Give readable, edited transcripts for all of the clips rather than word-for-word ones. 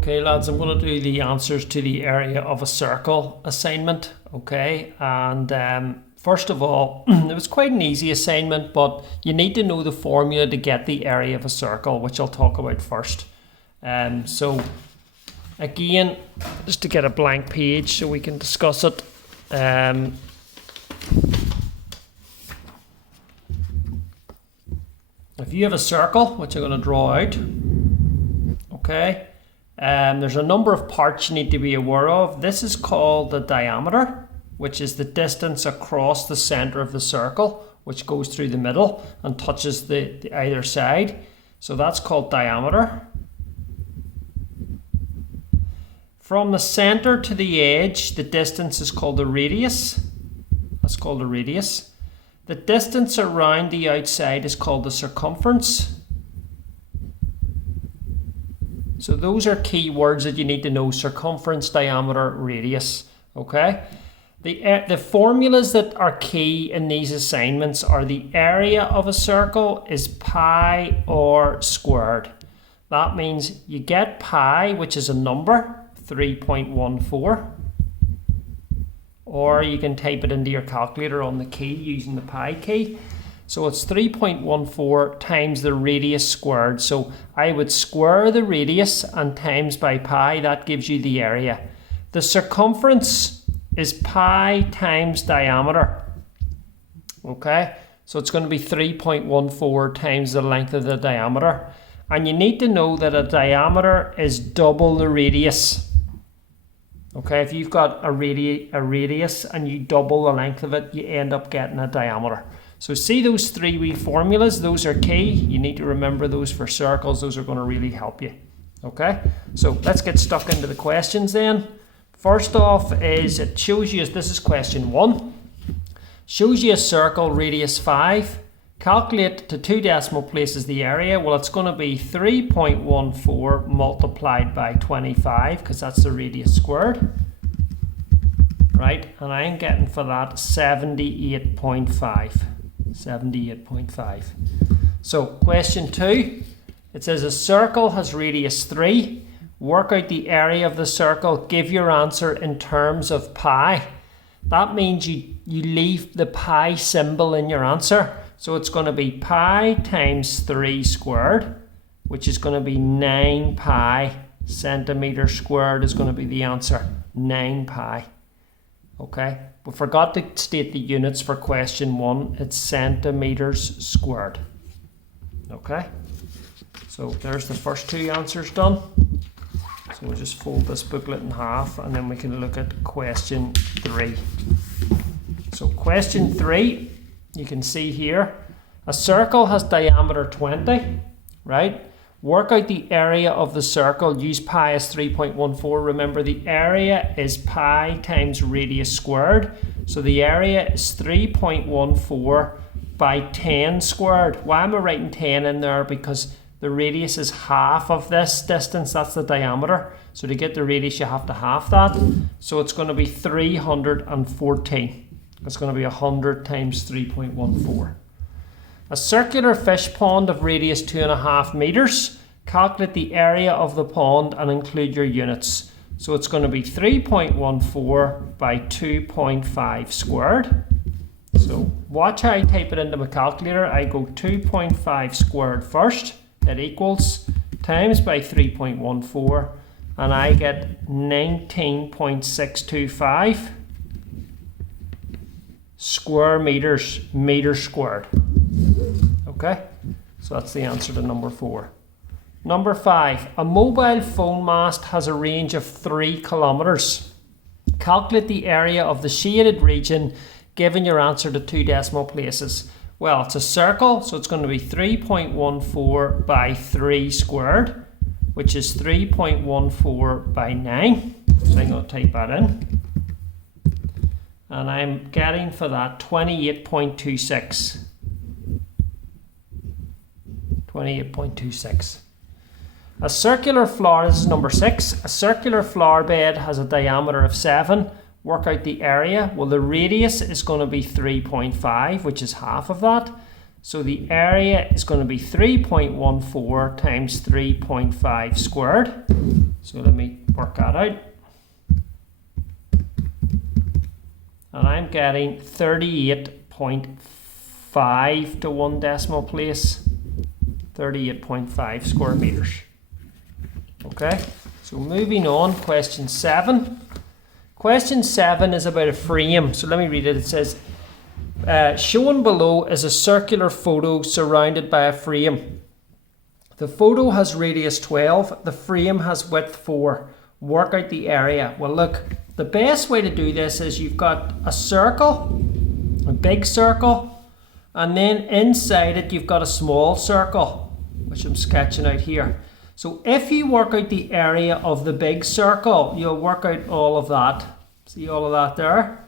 Okay lads, I'm going to do the answers to the area of a circle assignment, okay, and first of all, it was quite an easy assignment, but you need to know the formula to get the area of a circle, which I'll talk about first. So again, just to get a blank page so we can discuss it. If you have a circle, which I'm going to draw out, okay, there's a number of parts you need to be aware of. This is called the diameter, which is the distance across the center of the circle, which goes through the middle and touches the either side. So that's called diameter. From the center to the edge, the distance is called the radius. That's called the radius. The distance around the outside is called the circumference. So those are key words that you need to know: circumference, diameter, radius. Okay. The formulas that are key in these assignments are the area of a circle is pi r squared. That means you get pi, which is a number, 3.14. Or you can type it into your calculator on the key using the pi key. So it's 3.14 times the radius squared. So I would square the radius and times by pi. That gives you the area. The circumference is pi times diameter. Okay, so it's going to be 3.14 times the length of the diameter. And you need to know that a diameter is double the radius. Okay, if you've got a radius and you double the length of it, you end up getting a diameter. So see those three wee formulas, those are key. You need to remember those for circles. Those are going to really help you. Okay, so let's get stuck into the questions then. First off is it shows you, this is question 1. Shows you a circle radius 5. Calculate to 2 decimal places the area. Well, it's going to be 3.14 multiplied by 25 because that's the radius squared. Right, and I'm getting for that 78.5. 78.5. So question 2, it says a circle has radius 3. Work out the area of the circle. Give your answer in terms of pi. That means you leave the pi symbol in your answer. So it's going to be pi times 3 squared, which is going to be 9 pi. Centimeters squared is going to be the answer, 9 pi. Okay, we forgot to state the units for question 1. It's centimeters squared. Okay, so there's the first 2 answers done. So we'll just fold this booklet in half and then we can look at question 3. So question 3, you can see here, a circle has diameter 20, right? Work out the area of the circle. Use pi as 3.14. Remember, the area is pi times radius squared. So the area is 3.14 by 10 squared. Why am I writing 10 in there? Because the radius is half of this distance. That's the diameter. So to get the radius, you have to half that. So it's going to be 314. It's going to be 100 times 3.14. A circular fish pond of radius 2.5 meters. Calculate the area of the pond and include your units. So it's going to be 3.14 by 2.5 squared. So watch how I type it into my calculator. I go 2.5 squared first. It equals times by 3.14 and I get 19.625 square meters squared. Okay, so that's the answer to number 4. Number 5, a mobile phone mast has a range of 3 kilometers. Calculate the area of the shaded region given your answer to 2 decimal places. Well, it's a circle, so it's going to be 3.14 by 3 squared, which is 3.14 by 9. So I'm going to type that in. And I'm getting for that 28.26. 28.26. A circular flower, this is number 6. A circular flower bed has a diameter of 7. Work out the area. Well, the radius is going to be 3.5, which is half of that. So the area is going to be 3.14 times 3.5 squared. So let me work that out. And I'm getting 38.5 to 1 decimal place, 38.5 square meters. Okay, so moving on, question 7. Question 7 is about a frame. So let me read it. It says, shown below is a circular photo surrounded by a frame. The photo has radius 12, the frame has width 4. Work out the area. Well, look, the best way to do this is you've got a circle, a big circle, and then inside it you've got a small circle, which I'm sketching out here. So if you work out the area of the big circle, you'll work out all of that. See all of that there?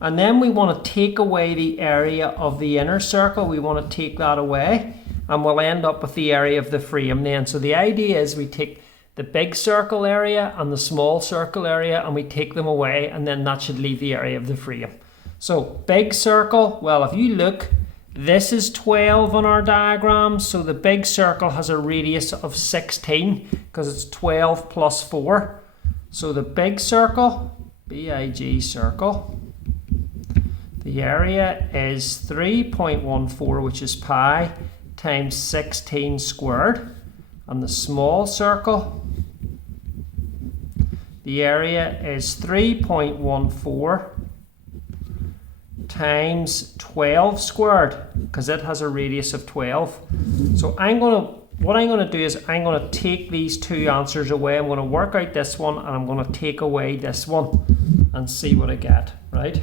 And then we want to take away the area of the inner circle. We want to take that away, and we'll end up with the area of the frame then. So the idea is we take the big circle area and the small circle area and we take them away, and then that should leave the area of the frame. So big circle, well, if you look, this is 12 on our diagram, so the big circle has a radius of 16 because it's 12 plus 4. So the big circle, big circle, the area is 3.14, which is pi, times 16 squared. And the small circle, the area is 3.14 times 12 squared, because it has a radius of 12. So what I'm going to do is I'm going to take these two answers away. I'm going to work out this one and I'm going to take away this one and see what I get, right?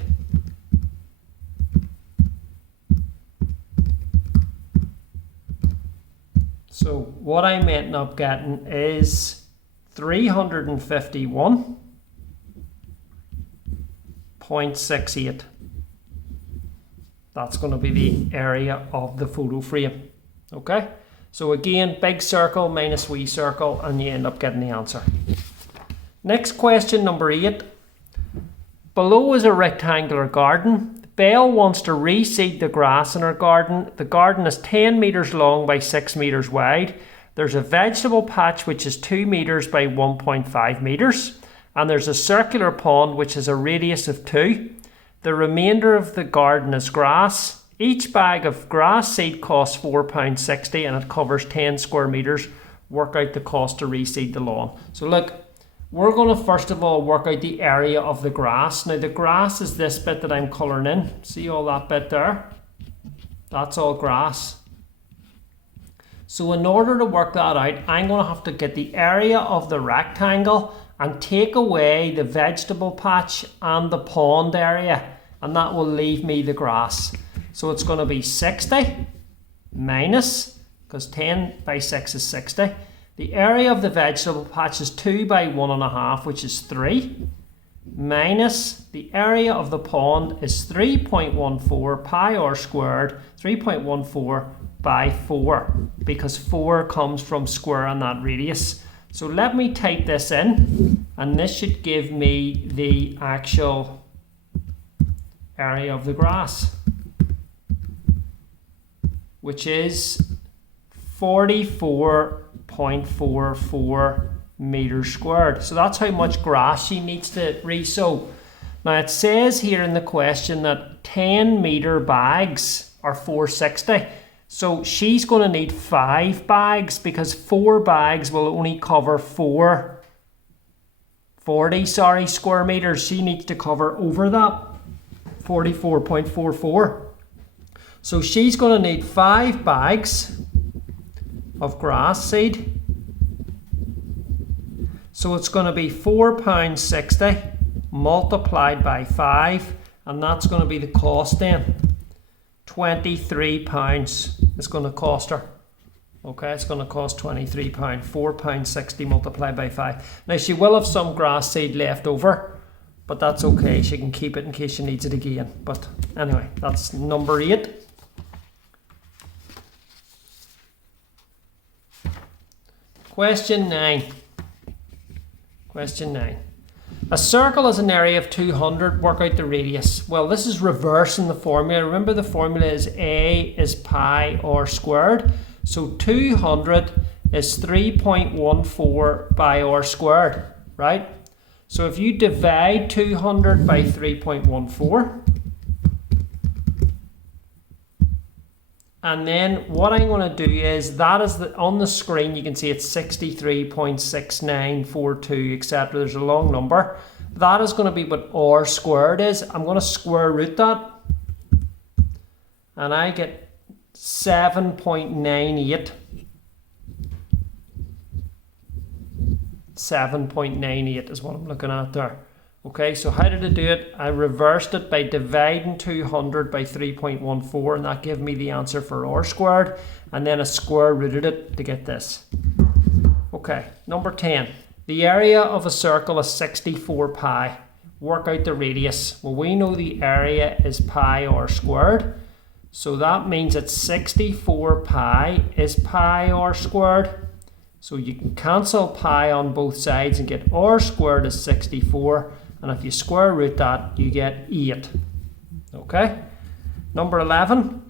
So what I'm ending up getting is 351.68. That's going to be the area of the photo frame. Okay, so again, big circle minus wee circle, and you end up getting the answer. Next question, number 8. Below is a rectangular garden. Belle wants to reseed the grass in her garden. The garden is 10 metres long by 6 metres wide. There's a vegetable patch which is 2 metres by 1.5 metres. And there's a circular pond which has a radius of 2. The remainder of the garden is grass. Each bag of grass seed costs £4.60 and it covers 10 square metres. Work out the cost to reseed the lawn. So look, we're going to first of all work out the area of the grass. Now the grass is this bit that I'm colouring in. See all that bit there? That's all grass. So in order to work that out, I'm going to have to get the area of the rectangle and take away the vegetable patch and the pond area, and that will leave me the grass. So it's going to be 60 minus, because 10 by 6 is 60. The area of the vegetable patch is 2 by 1.5, which is 3, minus the area of the pond is 3.14 pi r squared, 3.14 by 4, because 4 comes from squaring that radius. So let me type this in, and this should give me the actual area of the grass, which is 44.44 meters squared. So that's how much grass she needs to resow. Now it says here in the question that 10 meter bags are 460. So she's going to need 5 bags, because 4 bags will only cover 40 square meters. She needs to cover over that, 44.44. So she's going to need 5 bags of grass seed. So it's going to be £4.60 multiplied by 5, and that's going to be the cost then. £23 it's going to cost her. Okay, it's going to cost £23, £4.60 multiplied by 5. Now she will have some grass seed left over, but that's okay. She can keep it in case she needs it again. But anyway, that's number 8. Question 9. Question 9. A circle has an area of 200. Work out the radius. Well, this is reversing the formula. Remember, the formula is A is pi r squared. So 200 is 3.14 by r squared, right? So if you divide 200 by 3.14, and then what I'm going to do is, that is on the screen, you can see it's 63.6942, etc. There's a long number. That is going to be what r squared is. I'm going to square root that, and I get 7.98. 7.98 is what I'm looking at there. Okay, so how did I do it? I reversed it by dividing 200 by 3.14, and that gave me the answer for r squared, and then I square rooted it to get this. Okay, number 10. The area of a circle is 64 pi. Work out the radius. Well, we know the area is pi r squared, so that means that 64 pi is pi r squared. So you can cancel pi on both sides and get r squared is 64, and if you square root that, you get 8. Okay? Number 11,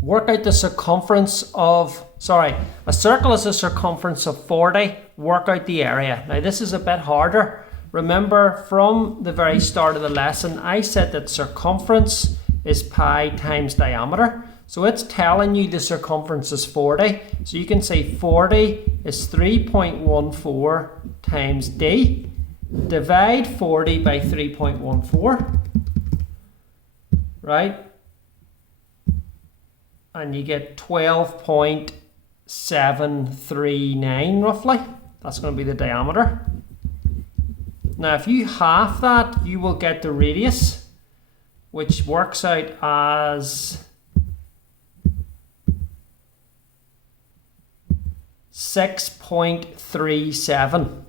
work out the circumference of, a circle is a circumference of 40, work out the area. Now this is a bit harder. Remember, from the very start of the lesson, I said that circumference is pi times diameter. So it's telling you the circumference is 40. So you can say 40 is 3.14 times d. Divide 40 by 3.14. Right? And you get 12.739 roughly. That's going to be the diameter. Now if you half that, you will get the radius, which works out as 6.37.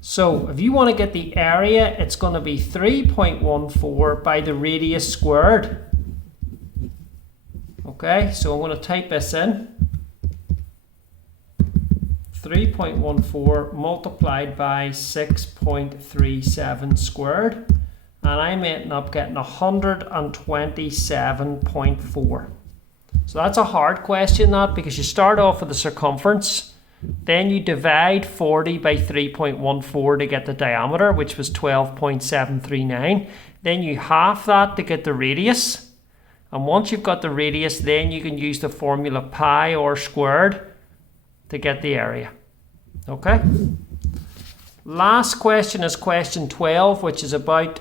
So if you want to get the area, it's going to be 3.14 by the radius squared. Okay, so I'm going to type this in. 3.14 multiplied by 6.37 squared, and I'm ending up getting 127.4. So that's a hard question, that, because you start off with the circumference, then you divide 40 by 3.14 to get the diameter, which was 12.739. Then you half that to get the radius. And once you've got the radius, then you can use the formula pi r squared to get the area. Okay? Last question is question 12, which is about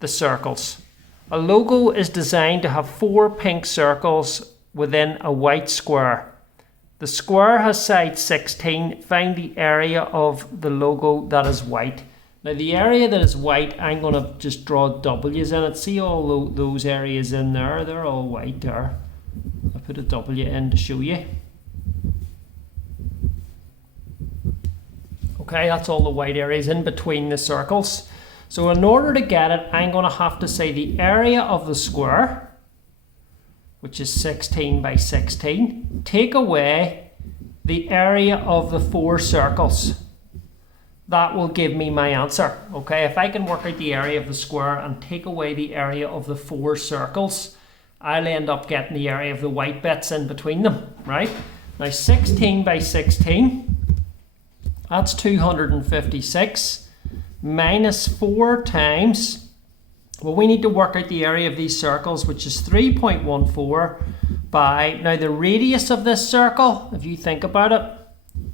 the circles. A logo is designed to have 4 pink circles within a white square. The square has side 16. Find the area of the logo that is white. Now the area that is white, I'm going to just draw W's in it. See all those areas in there? They're all white there. I put a W in to show you. Okay, that's all the white areas in between the circles. So in order to get it, I'm going to have to say the area of the square, which is 16 by 16, take away the area of the 4 circles. That will give me my answer. Okay, if I can work out the area of the square and take away the area of the 4 circles, I'll end up getting the area of the white bits in between them, right? Now 16 by 16, that's 256, minus 4 times, well, we need to work out the area of these circles, which is 3.14 by, now the radius of this circle, if you think about it,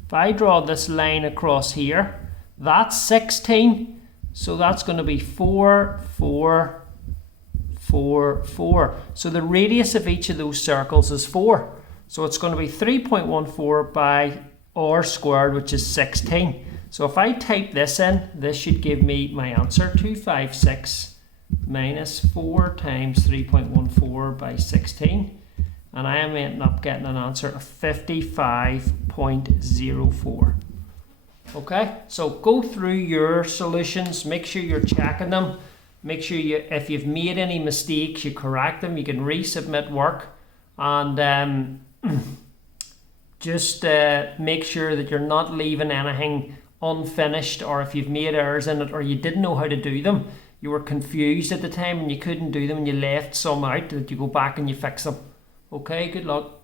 if I draw this line across here, that's 16, so that's going to be 4, 4, 4, 4. So the radius of each of those circles is 4. So it's going to be 3.14 by r squared, which is 16. So if I type this in, this should give me my answer, 256 minus 4 times 3.14 by 16. And I am ending up getting an answer of 55.04. Okay, so go through your solutions, make sure you're checking them, make sure if you've made any mistakes, you correct them, you can resubmit work, and just make sure that you're not leaving anything unfinished, or if you've made errors in it or you didn't know how to do them, you were confused at the time and you couldn't do them and you left some out, that you go back and you fix them. Okay, good luck.